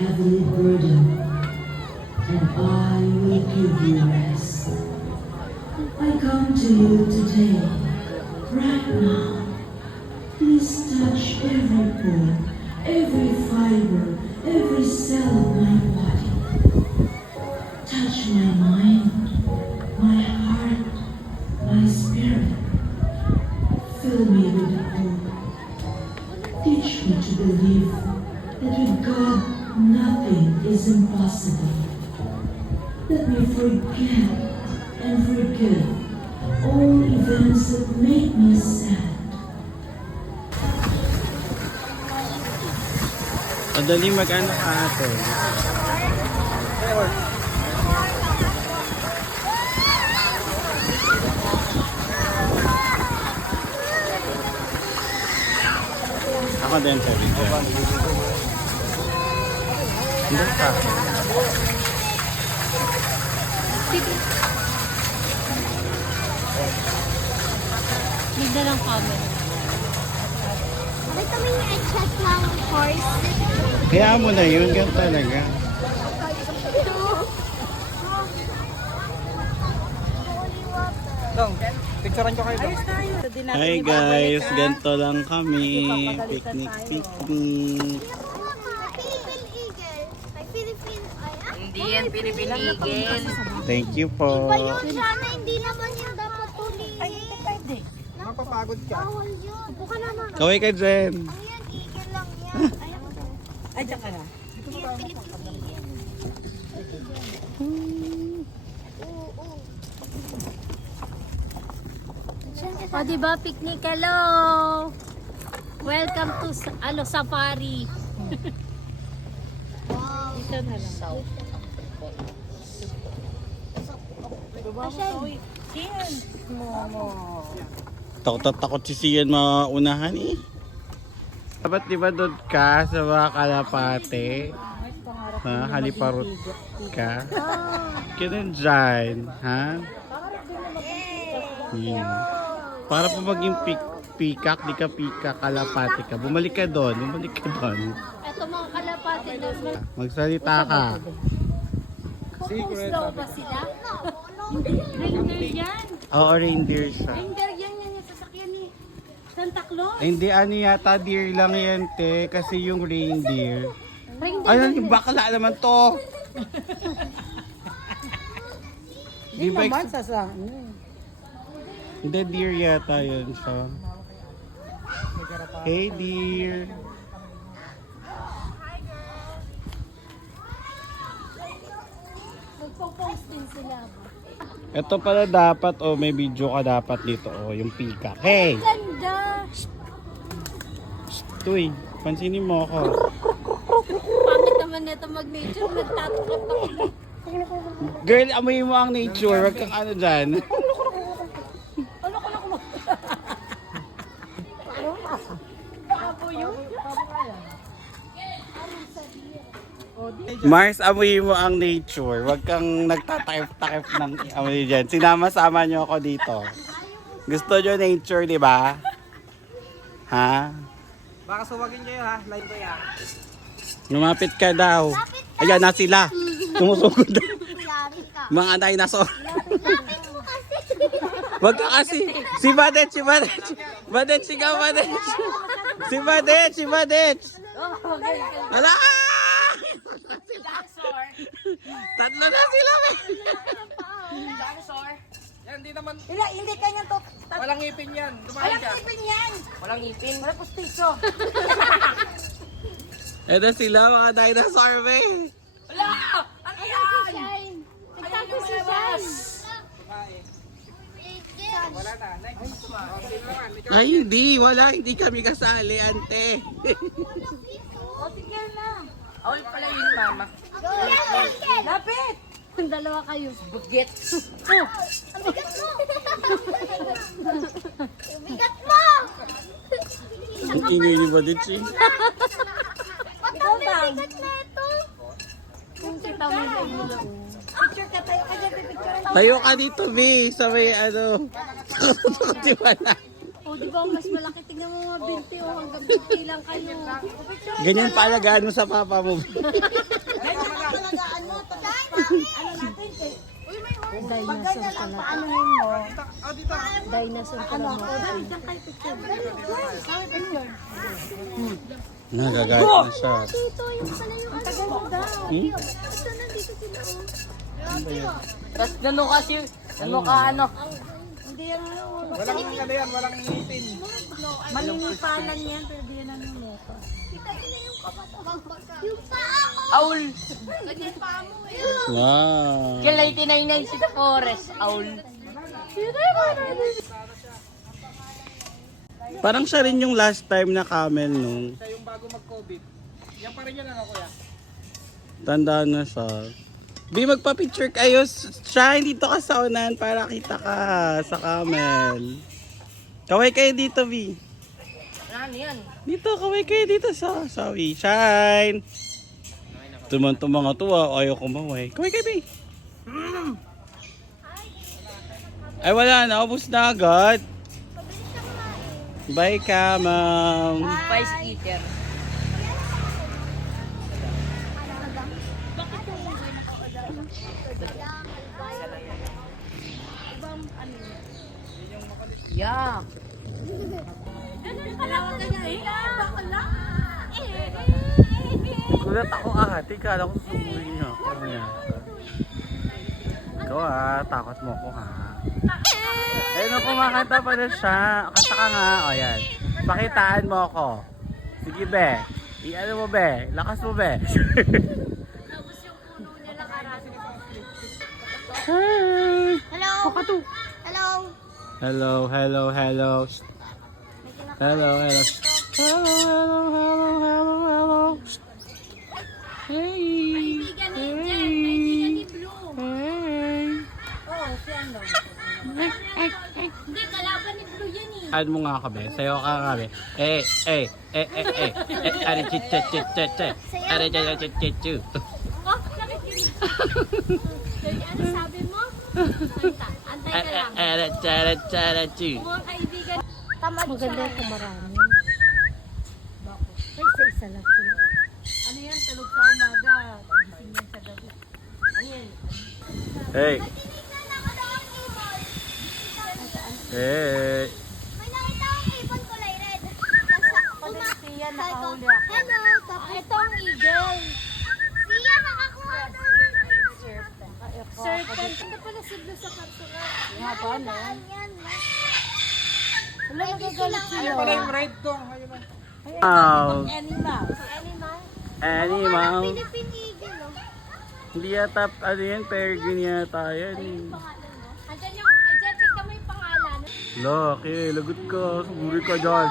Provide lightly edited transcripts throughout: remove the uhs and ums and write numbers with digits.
heavily burdened, and I will give you rest. I come to you today, right now. Please touch every pore, every fiber, every cell of my body. Touch my mind, my heart, my spirit. Fill me with hope. Teach me to believe that with God nothing is impossible. Let me forget and forgive all events that make me sad. Madali mag-ano ka ate. Ako din sa video. Hindi ka. Bigla lang comment. Ito may i-check ng horse. Kaya mo na yun, ganun talaga. Dong, picturean ko kayo. Hi guys, ganito lang kami. Picnic, picnic. Philippine Eagle. May Philippine, Hindi yan Philippine Eagle. Thank you po. Iba yun, sana hindi naman yung dapat tulihin. Ay, hindi pwede. Mapapagod ka. Bawal yun. Buka naman. Kaway ka dyan. Ang yan, eagle lang yan. Ay, dyan ka na. Hindi yan Philippine Eagle. Oo. O, diba, picnic, hello! Welcome to safari. Wow. Dito na lang. Takot na takot si Sian maunahan eh. Dapat di ba doon ka sa mga kalapate? Ha? Haliparot ka? Ganun dyan, ha? Yun. Para pa maging pikak, di ka pikak, kalapate ka. Bumalik ka doon, bumalik ka doon. Ito mga kalapate na Magsalita ka. slow ba sila? Reindeer yan. Oo, reindeer siya. Reindeer yan yung sasakyan ni Santa Claus. Ay, hindi, ano yata, deer lang yan, te. Kasi yung reindeer. Reindeer Ay, yan. yung bakla naman to. Di ba Hindi, deer yata yun siya. Hey, deer. Magpo-post din sila. Ito pala dapat, oh, may video ka dapat dito, oh, yung peacock. Hey! Ganda! Tuy, pansinin mo ako. Pangit naman nito mag-nature. Nagtatakot ako. Girl, amoy mo ang nature. Wag kang ano dyan. Mars, amoy mo ang nature. Wag kang nagtatakip-takip ng amoy dyan. Sinama-sama nyo ako dito. Gusto nyo nature, di ba? Ha? Baka suwagin kayo ha, live ko yan. Lumapit ka daw. Ayan na sila. Tumusugod daw. Yari ka. Mga dinosaur. Lapit mo kasi. Wag ka kasi. Si Badet, si Badet. Badet, sigaw, Badet. Si Badet, si Badet. Ala! Tatlo na sila. Yan, hindi naman, Hindi kanya to. walang ngipin yan. Dumahan ka. yan. Walang ngipin. Wala pustiso. Ito sila, mga dinosaur, be. Wala! Ano yan? Shine. Nagtago si Shine. Wala na. Next. Okay naman. Ikaw. Ay, hindi. Wala. Hindi kami kasali, ante. O, sige na. Awal pala yun, mama. Lapit! Ang dalawa kayo. Bugit. Oh, Ang bigat mo. Ang bigat mo. Ang ingay ni Badet, eh. Ba't ang bigat na ito? kung kita mo sa ulo. Picture ka tayo. Kaya picture. Tayo ka dito, be. Sa may, ano. Di ba na? O, di ba mas malaki? Tingnan mo mga binti o hanggang binti lang kayo. Ganyan pa alagaan mo sa papa mo. Dinosaur ka na. Paanuhin mo. Dinosaur ka na. Nagagalit na siya. Dito, yung pala yung ano. Hmm? Basta nandito sila. Tapos gano'n kasi, gano'n ka ano. Hindi yan ano. Walang ano yan, walang ngipin. Malinipanan yan, pero di yan ano nito. Kita nila yung kapatabang. Yung paa ko. Aul. Ganyan paa mo eh. Wow. Kilay tinaynay si sa forest. Aul. Parang siya rin yung last time na camel nung Siya yung bago mag-COVID. Yan pa rin yun ano kuya. tandaan na siya. Bi, magpa-picture kayo. Siya, dito ka sa unahan para kita ka sa camel. Kaway kayo dito, Vi. Ano yan? Dito, kaway kayo dito sa sawi. Shine! Tuman-tuma nga tuwa. Ayaw kumaway. Kaway kayo, Vi. Ay, wala na. Ubus na agad. Bye, Kamam. Spice eater. Yeah. Gulat ako ate. Kala ko susubuli niya ako. Ikaw takot mo ko ha. Ayun, kumakanta pa na siya. Kanta ka nga. O yan. Pakitaan mo ako. Sige be. I-ano mo be. Lakas mo be. Hi. Hello. Hello. Hello, hello, hello. Hello, hello. Hello, hello, hello, hello, hello. Hey. Kaibigan ni Jen, kaibigan ni Blue. Hey. Oo, si ano. Hindi, kalaban ni Blue yan eh. Add mo nga kabe. Sayo ka kabe. Are chit chit chit chit chit. Are chit chit chit chit. Oh, nakikinig. Ano sabi mo? Antay ka lang. Are chara chara chit. Mga kaibigan. Tamad siya. Maganda kung marami. Bakit? Ay, isa-isa lang sila. Ano yan? Tulog sa umaga. Gising yan sa gabi. Ano yan? Hey. Tinignan ako daw ang ibon. Hey. May nakita akong ibon kulay red. Siya, Sabi ko, nakahuli ako. hello. Tapos Ito ang eagle. siya nakakuha daw ng Serpent. Ito pala si Blue sa kapsula. Haba na. yan. Wala, nagagalit sila. Pala yung ride ko. Ayun na. Wow. Animal. Animal. Animal. Philippine eagle. Oh. Hindi yata, ano yan, peregrine yata yan. Andyan yung, andyan, tignan mo yung pangalan. Laki, lagot ka. Sumuri ka dyan.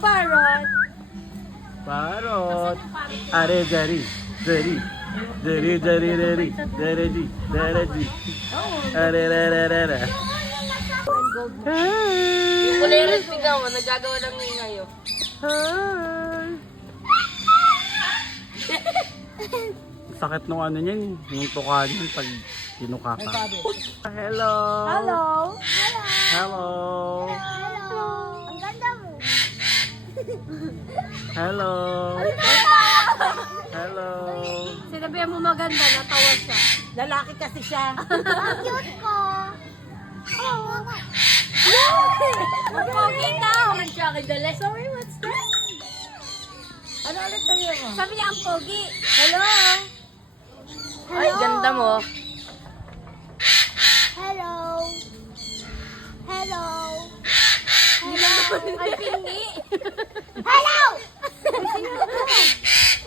Parrot. Parot. Are dari. Dari. Dari dari dari. Dari di. Dari di. Are re re re re. Hi. Kulay red tingnan mo, nagagawa ng ingay oh. Hi. Sakit nung ano niyan, yung tuka niyan pag kinuka ka. Hello. Hello. Hello. Hello. Ang ganda mo. Hello. Hello. Sinabihan mo maganda, natawa siya. Lalaki kasi siya. Ang cute ko. Oh. Ang pogi ka. Orange siya akin dali. Sorry, what's that? Ano ulit tayo mo? Sabi niya ang pogi. Hello. Ay, ganda mo. Hello. Hello. Ay, pingi. Hello.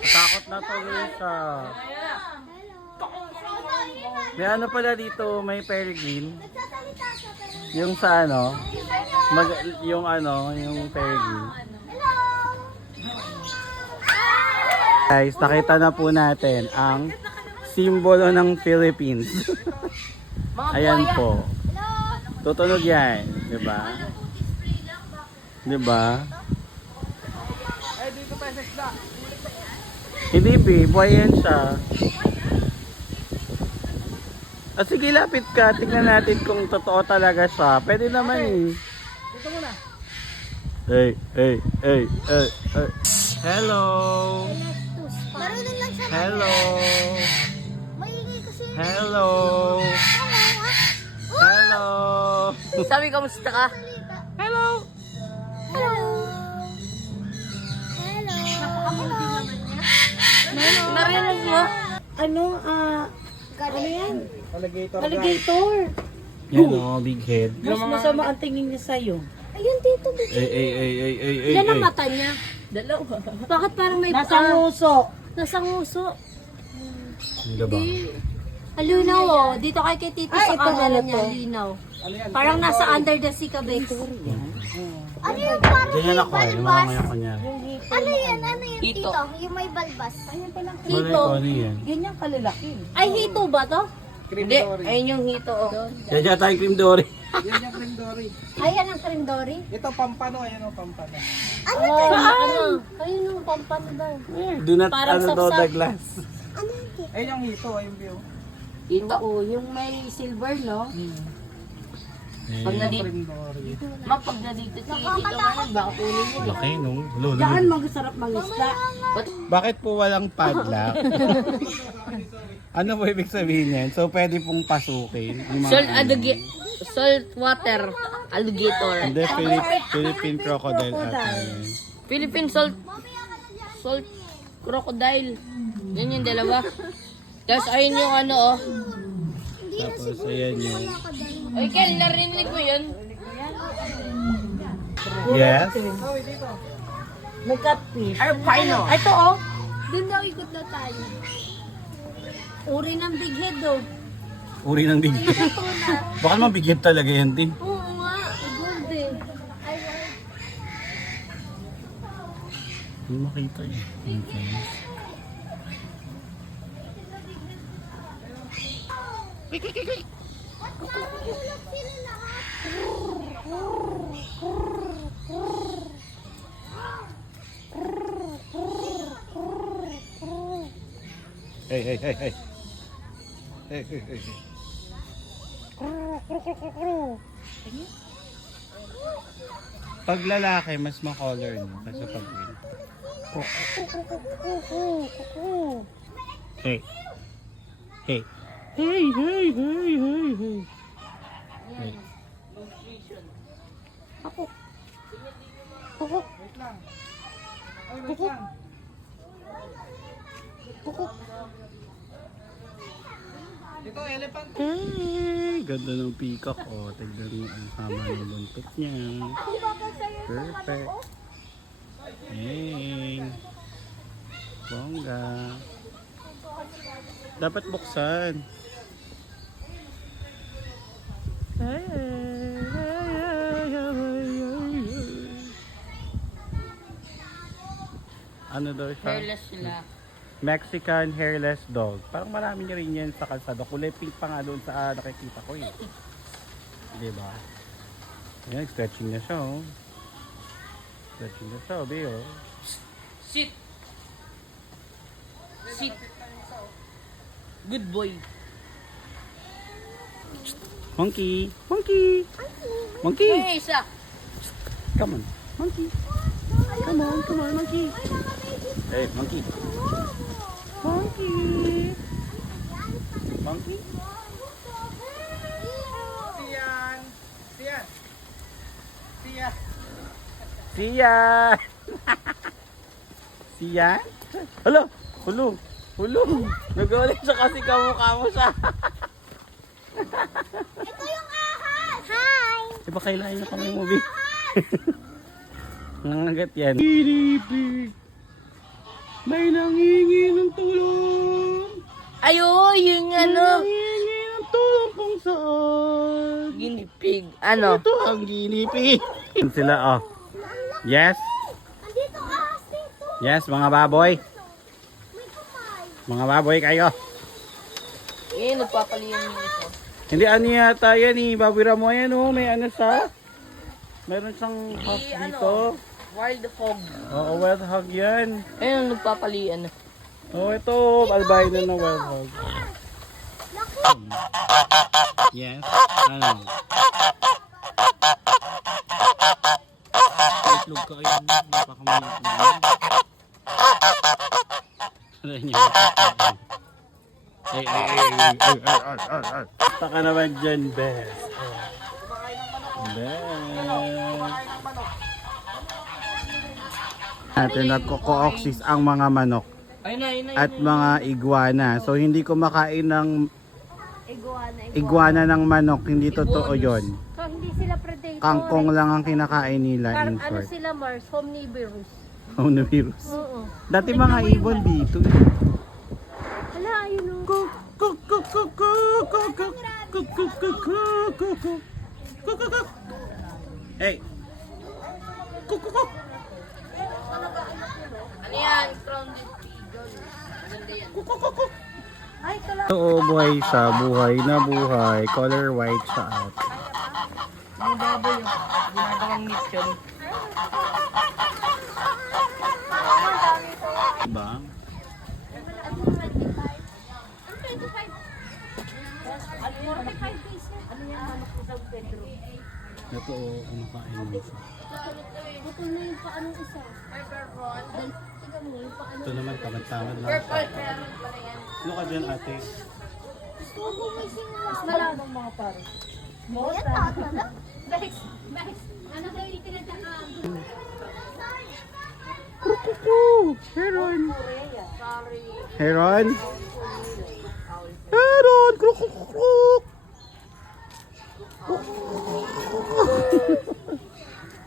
Takot na to, Lisa. May ano pala dito, may peregrine. Nagsasalita siya pero Yung sa ano, hello. yung ano, yung peregrine. Hello. Guys, nakita na po natin ang simbolo ng Philippines. Mga Ayan buhaya. po. Hello. Tutunog yan, di ba? Di ba? Ay, dito tayo sa isla. Hindi, B. Buhay yan siya. Ah, sige, lapit ka. Tingnan natin kung totoo talaga siya. Pwede naman eh. Dito muna. Hey, hey, hey, hey, hey. Hello! Marunong lang siya. Hello! Maingay kasi. Hello! Hello. Hello! Sabi, kamusta ka? Hello! Hello. Hello. Narinig mo? Ano yan? Alligator. Yan o, big head. Mas masama ang tingin niya sa'yo. Ayun dito, dito. Ay. Ilan ang mata niya? Dalawa. Bakit parang may... Nasa nguso. Nasa nguso. Hindi ba? Alinaw oh. Dito kay Tito sa ito, camera ano niya. to? Linaw. Parang nasa under the sea ka, Bex. Ano yung parang Ganyan may ako eh. balbas? Mamaya ko niya. Ano yan? Ano yan, Hito. tito? Yung may balbas. Malay ko ano yan. Ganyan kalalaki. Ay, hito ba to? Hindi, ayun yung hito. Oh. Yan siya tayong cream dory. Ayan ang krindori. Ito, pampano. Ayan o, pampano. Ano Oh, to? ano? Ayun yung pampano daw. Do not Parang ano daw sapsap. the glass. Ano yan? Ayun yung hito, ayun view. Hito. Oo, yung may silver, no? Pag nandito, Prindori. pag nandito si Tito Manan, baka kunin mo. Laki no? Lolo. Diyan masarap mangisda. Bakit po walang padlock? Ano po ibig sabihin yan? So pwede pong pasukin. Yung mga Salt water alligator. Hindi, Philippine crocodile ata yan. Philippine salt crocodile. Yan yung dalawa. Tapos ayun yung ano oh. Tapos ayan yun. Ay, Kel, narinig mo yun? Yes? May catfish. Arpino. Ito oh. Doon daw ikot na tayo. Uri ng big head oh. Uri ng big head. Baka naman big head talaga yan din. Oo nga, gold eh. Hindi makita eh. Okay. Hey, hey, hey, hey. Hey, hey, hey, hey. Pag lalaki, mas ma-color no? Kasi pag hey. Hey. Hey, hey, hey, hey, hey. Hey. Ay, wait lang. Ito, elephant. Hey, ganda ng peacock. Oh, tignan mo ang haba ng buntot niya. Perfect. Hey. Bongga. Dapat buksan. Hey, hey, hey, hey, hey. Ano daw siya? Hairless sila. Mexican hairless dog. Parang marami niya rin yan sa kalsada. Kulay pink pa nga doon sa nakikita ko eh. Diba? Ayan, stretching na siya oh. Stretching na siya, obe oh. Sit. Sit. Good boy. Monkey! Monkey! Monkey! Hey, isa. Come on. Monkey! Come on, monkey! Hey, monkey! Monkey! Monkey? Siyan. Siyan. Siyan. Siyan! Siyan? Hala! Hulo! Hulo! Nag-ulit siya kasi kamukha mo siya. Ito yung ahas! Hi! Diba kailangan niya kamay mo, Bi? Nangagat yan. Pilipi! May nangingi ng tulong! Ayo, yung ano. Nangingi ng tulong kung saan? Guinea pig. Ano? Ito ang ginipig. Sila, oh. Yes? Andito ahas dito! Yes, mga baboy. May kamay! Mga baboy kayo. Eh, nagpapaliyan yung ito. Hindi, ano yata yan eh. Baboy Ramo yan, oh. May ano sa... Meron siyang hawk ano? dito. Wild hog. Oo, wild hog yan. Ayun, nagpapalian. Oh, ito. Albino na werewolf. Yes. Ano? Itlog ka yun. Napakamalit na yun. Ano yun yung makakain? Ay. Taka naman dyan, Beth. Natin nagko-coexist ang mga manok at mga iguana. So hindi ko makain ng iguana ng manok, hindi totoo yon. So, hindi sila predator. Kangkong lang ang kinakain nila in Ano short. sila, Mars? Omnivorous. Coronavirus. Oo. Dati mga ibon dito. Hala, ayun o. Hey. Ano yan? Grounded pigeon. Maganda yan. Ay, kala. Oo, buhay siya. Buhay na buhay. Color white siya at. Yung baboy yung ginagawang meat yun. Diba? Ano 25? Ano 25? Ano 45 days na? Ano yan, manok sa San Pedro? Ito o, kumakain nito. Bukol na yung paanong isa. Tignan mo yung paanong. Ito naman, tamad-tamad lang siya. Ano ka dyan, ate? Gusto ko gumising na. Mas malamang mga pare. Yan, tatala. Bex, ano kayo yung tinataka? Heron! Heron? Heron! Kruk!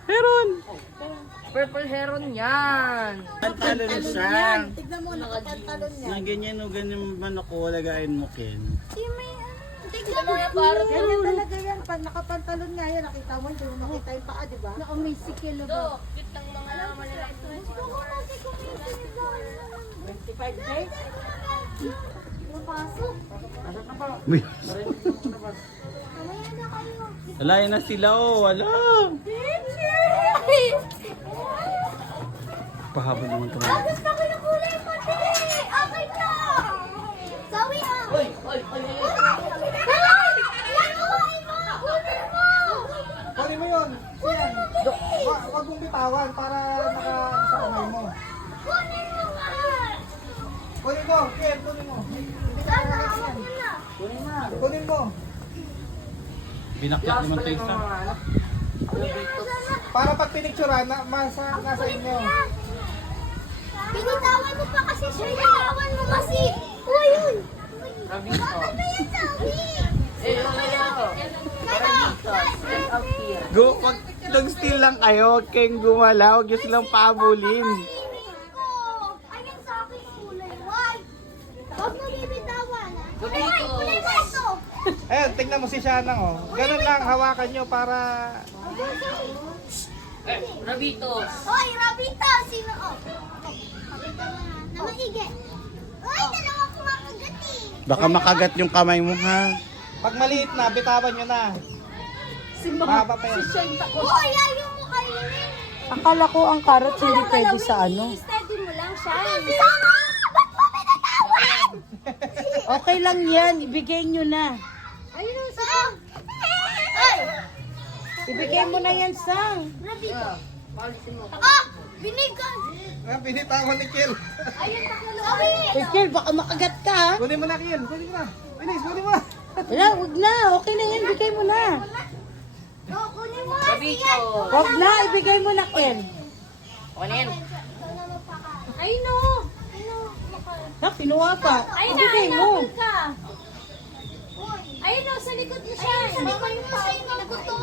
Heron! Purple heron yan. Pantalon siya. Tignan mo, nakapantalon niya. Na ganyan o ganyan manok ko, lagayin mo, Ken. Tignan mo yan, parang ganyan talaga yan. Pag nakapantalon nga yan, nakita mo, hindi mo makita yung paa, di ba? Na may sikilo ba? Cute ng mga malalaki. Gusto ko natin kumitin yung 25 days? Napasok. Mamaya na kayo. Wala yan na sila oh, wala. Pahabol naman ito. Gusto ko yung kulay pati. Okay na. Sawi ah. Oy! Kunin mo yun. Siyan. Wag mong bitawan para naka sa kamay mo. Kunin mo, Ken, kunin mo. Kunin mo. Binakyak naman tayo sa. Para pag pinicturean, nasa inyo. Binitawan mo pa kasi, sir. Binitawan mo kasi. Uy, yun. Rabito. Ano yan, sabi? Eh, Rabito. Get out here. Go, wag still lang kayo, wag kayong gumalaw, wag yung silang paabulin. Ayan sa akin kulay white. Huwag mo bibitawan. Kulay Rabito. white, kulay white to. Ayun, tingnan mo si Shanang oh. Ganun lang, hawakan nyo para... Rabito. Hoy, Rabita, sino ko? Na maigi. Uy, dalawa kumakagat eh. Baka makagat yung kamay mo ha. Pag maliit na, bitawan nyo na. Mahaba pa yan. Uy, ayaw mo kainin. Akala ko ang carrots hindi pwede sa ano. Steady mo lang siya. Sama! Ba't mo binatawan? Okay lang yan, ibigay nyo na. Ayun ang sang. Ay! Ibigay mo na yan, Sang. Rabito. Palisin mo. Ah! Binigan! Binitawan ni Kiel. Ayun, sabi! Michael, baka makagat ka ha. Kunin mo na, Kiel. Kunin mo na. Bilis, kunin mo na. Wala, huwag na. Okay na yan, bigay mo na. Oh, kunin mo nga Rabito. siya. Huwag na, ibigay mo na, Ken. Kunin. Ayun o. Ha, kinuha pa. Ayun na, Ibigay mo. inapil ka. Ayun o, sa likod mo siya. Sabi ko yung siya yung nagutom.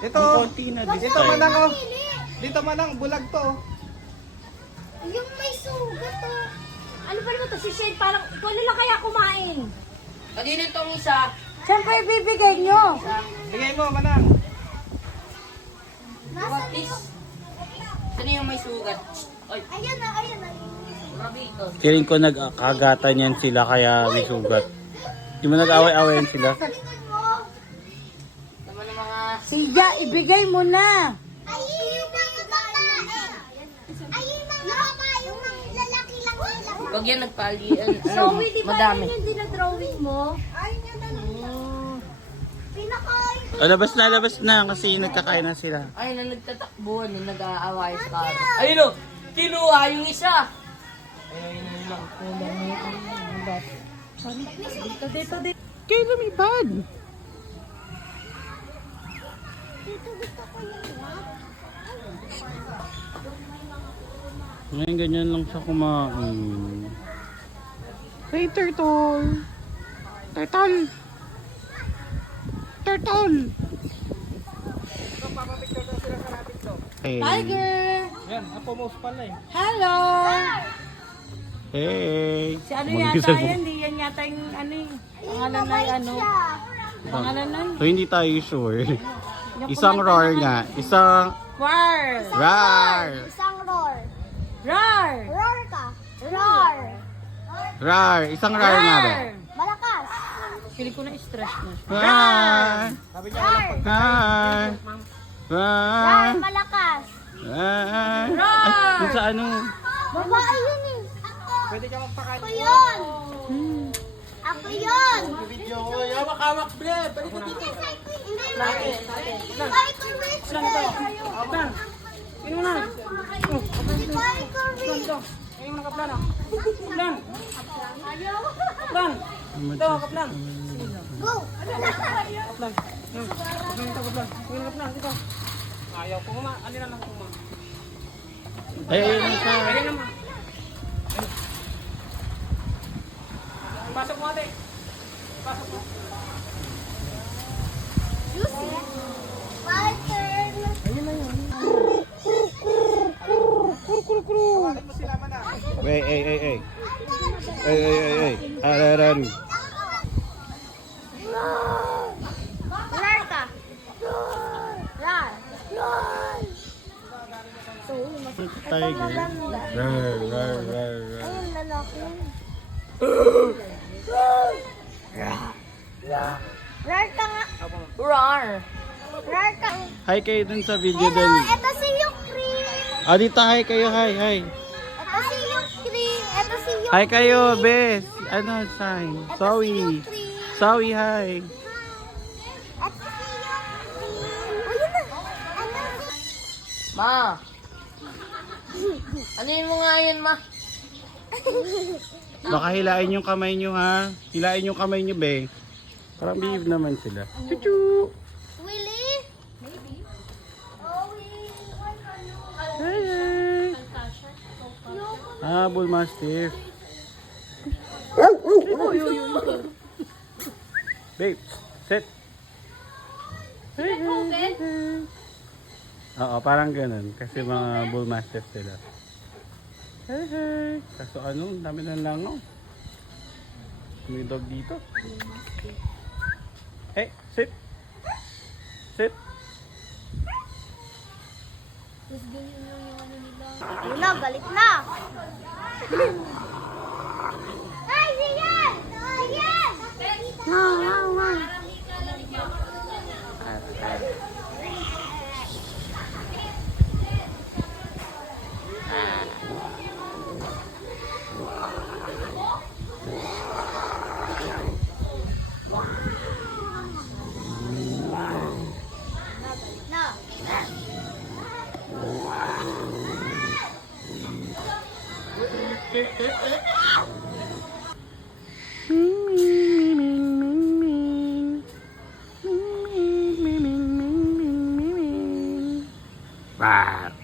Ito. Konti na this Dito manang time. oh. Dito manang, bulag to. oh. Yung may sugat oh. Ano ba naman to? Si Shane parang, ikaw na lang kaya kumain. Kanina itong isa. Siyempre, ibibigay nyo. Bigay mo, manang. What is? Sino yung may sugat? Oy, Ayun na, ayun na. Rabito. Feeling ko nagkagatan yan sila kaya may sugat. Di mo nag-away-awayan sila. Likod mo. Naman ng mga... Siya, ibigay mo na. Ayun yung mga babae. Ayun mga babae, yung mga lalaki lang nila. Pag yan nagpalian, Zoe, di ba madami. yun yung dinadrawing mo? Pinakain. Labas na kasi nagkakain na sila. Ay, na nagtatakbuhan, na nag-aaway sa kagad. Ayun o, kinuha yung isa. Ayun lang. Kayo lumipad. Dito gusto ko yung Ngayon ganyan lang siya kumain. Hey, turtle! Turtle! Turtle! Hey! Tiger! Yan, uppermost pala eh. Hello! Hey! Si ano yata yan? Di yan yata yung ano yung pangalan na ano. Pangalan na. So hindi tayo sure. Isang roar nga. Isang Roar! roar! isang roar. Roar! Roar ka. Roar. Roar! Isang roar nga ba? Malakas. Pili ko na stress na. Roar! Roar. Roar! Roar. Roar! Malakas. Roar! Ay, kung sa ano? Babae yun eh. Pwede ka magpakain. Ako yun. Ako yun. Video ko. Hawak-hawak, bre. Balik ko dito. Hindi mo. Ibigay ko rich eh. Pili mo na. Ibigay ko rich. Ayun mo na kaplano. Kaplan! Ayaw. Kaplan! Ito, kaplan! Go. Kaplan! Kaplan ito, kaplan! Ayun na kaplan, ito! Ayaw ko ma. Ano naman ko ma? Ay, ayun isa. Ayun naman. Pasok mo ate. Pasok mo. Juicy. My turn. Tawarin mo sila man ah. Ay. Ay. Araran. Roar ka. Roar. Tiger. Roar, roar, roar, roar. Ayun, lalaki. Roar ka nga. Roar. Roar ka. Hi kayo dun sa video Hello, dun. ito si Ukraine. Ah, dito hi kayo. Hi. Ito si Ukraine. Ito si Ukraine. Hi kayo, bes. Ano, sign? Ito si Sorry. Ukraine. Sorry, hi. Ito si Ukraine. Oh, yun na. Ito si... Ma. Ano yun mo nga yun, ma? Baka hilain yung kamay nyo, ha? Hilain yung kamay nyo, be. Parang behave naman sila. Chuchu! Willie? Maybe. Oh, Willie. Hi. Ah, bull mastiff. Babe, sit. Oo, parang ganun. Kasi mga bull mastiff sila. Hey. Kaso ano, ang dami ng langaw. May dog dito. Hey, sit. Sit. Ayun na, galit na. Ay, Ziyan! Ziyan! Na. Bah.